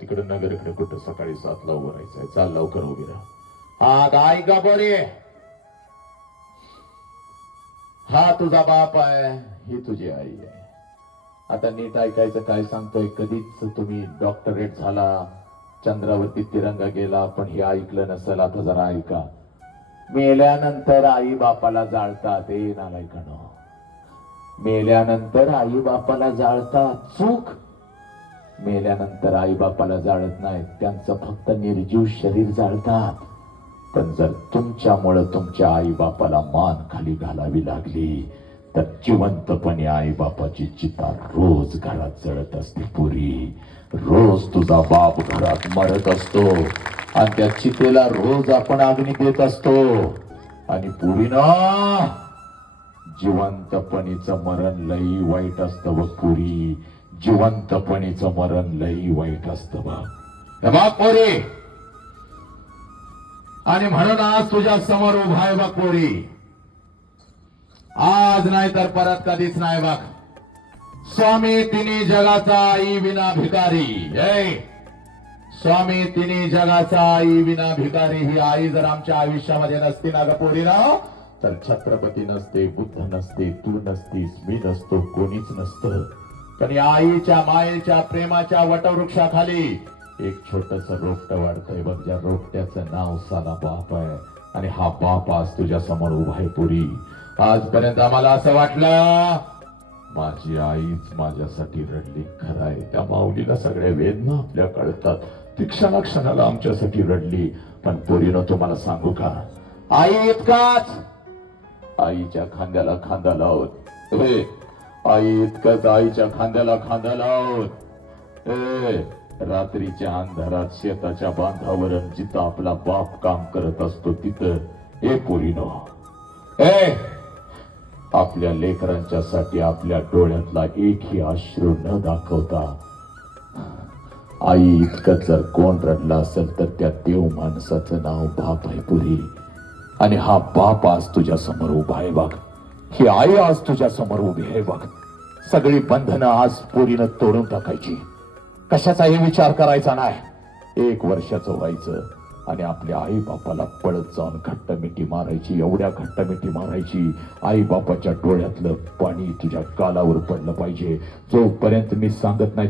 तिकडं नगरकडे कुठं सकाळी सातला उभं राहायचंय चाल लवकर उभी राहा. हा काय का बरे हा तुझा बाप आहे ही तुझी आई आहे. आता नीट ऐकायचं काय सांगतोय? कधीच तुम्ही डॉक्टरेट झाला चंद्रावरती तिरंगा गेला पण हे ऐकलं नसेल आता जरा ऐका. मेल्यानंतर आई बापाला जाळतात. ए नालायकानो. मेल्यानंतर आई बापाला जाळतात. चूक मेल्यानंतर आई बापाला जाळत नाहीत. त्यांचं फक्त निर्जीव शरीर जाळतात. पण जर तुमच्यामुळं तुमच्या आई बापाला मान खाली घालावी लागली तर जिवंतपणे आई बापाची चिता रोज घरात जळत असते पुरी. रोज तुझा बाप घरात मरत असतो आणि त्या चितेला रोज आपण अग्नी देत असतो. आणि पुरी ना जिवंतपणीचं मरण लई वाईट असतं व पुरी. जिवंतपणीचं मरण लई वाईट असतं बघ हे पोरी! आणि म्हणून आज तुझ्या समोर उभा आहे बा पोरी. आज नाही तर परत कधीच नाही बघ स्वामी तिन्ही जगाचा आई विना भिकारी जय स्वामी तिन्ही जगाचा आई विना भिकारी ही आई जर आमच्या आयुष्यामध्ये नसती ना ग ना. तर छत्रपती नसते बुद्ध नसते तू नसतीस मी नसतो कोणीच नसतं. कारण या आईच्या मायेच्या प्रेमाच्या वटवृक्षाखाली एक छोटस रोपट वाढतंय बघ ज्या रोपट्याचं नाव साधा बाप आहे. आणि हा बाप आज तुझ्या समोर उभा आहे पुरी. आजपर्यंत आम्हाला असं वाटलं माझी आईच माझ्यासाठी रडली खरं आहे. त्या माऊलीला सगळ्या वेदना आपल्या कळतात. ती क्षणाक्षणाला आमच्यासाठी रडली. पण पोरीनं तुम्हाला सांगू का? आई इतकाच. आईच्या खांद्याला खांदा लावत आई इतकंच आईच्या खांद्याला खांदा लावत. ए रात्रीच्या अंधारात शेताच्या बांधावर जिथं आपला बाप काम करत असतो तिथं ए पोरीनो. ए आपल्या लेकरांच्या साठी आपल्या डोळ्यातला एकही अश्रू न दाखवता. आई इतकं जर कोण रडला असेल तर त्या देव माणसाचं नाव बाप आहे पुरी. आणि हा बाप आज तुझ्या समोर उभा आहे बघ. ही आई आज तुझ्या समोर उभी आहे बघ. सगळी बंधनं आज पोरीनं तोडून टाकायची. कशाचाही विचार करायचा नाही. एक वर्षाचं व्हायचं आणि आपल्या आई बापाला पळत जाऊन घट्ट मिठी मारायची एवढ्या घट्ट मिठी मारायची आई बापाच्या डोळ्यातलं पाणी तुझ्या गालावर पडलं पाहिजे. जोपर्यंत मी सांगत नाही